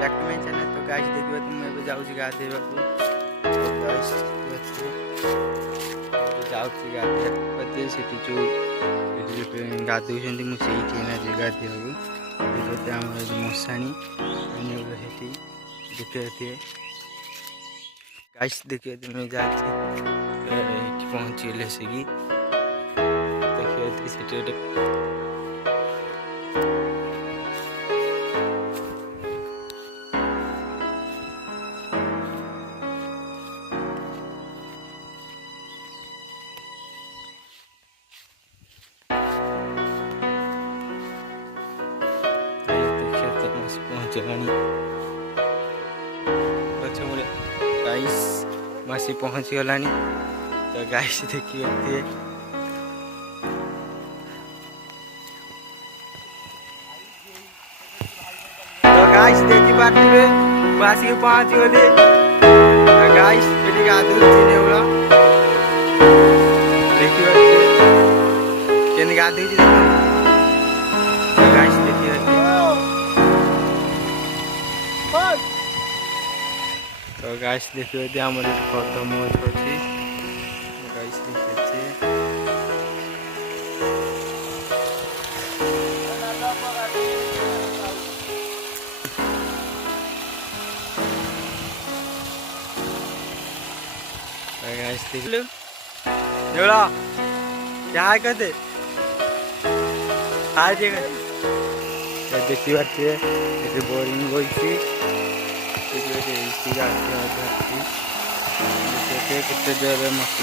Back to my channel. तो guys देखिए तो मैं जाऊँगी गाधेइबाकू। तो गाइस जाऊँगी गाधेइबाकू सेठी जो गाधोउछन्ती मु सेठी ना जे गाधेइबाकू देखते हमर मशाणी सेठी देखते गाइस देखिए तो मैं जाऊँगी पहुँच गए से देखिए सेठी पहुँचलानी पछे गाइस मासी पहुँच गलानी। तो गाइस देखिए तो गाइस देखी पार्थिबे मासी पहुँच गले। तो गाइस एटी गाधो चिने होला देखिए केन गाधो छी देखो। तो गाइस देखिए तो गाइस देखिए हमर खत मौज होची गाइस देखिए गाइस देख लो देवला क्या कहते आज देखी बात ये बोरिंग होई कितने जोर मस्त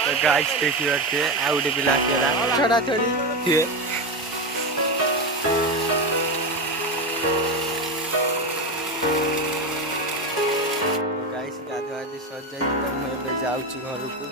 तो गाइस देखिए आउटे पिला छोड़ा छोड़ी थे तो गाइस गाधुआ सज जाए तो मुझे जाऊँगी घर को।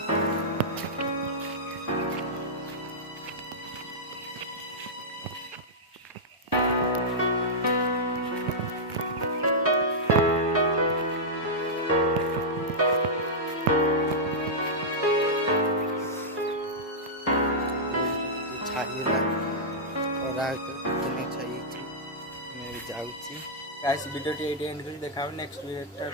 गाइस वीडियो एंड कर देखा नेक्स्ट वीडियो।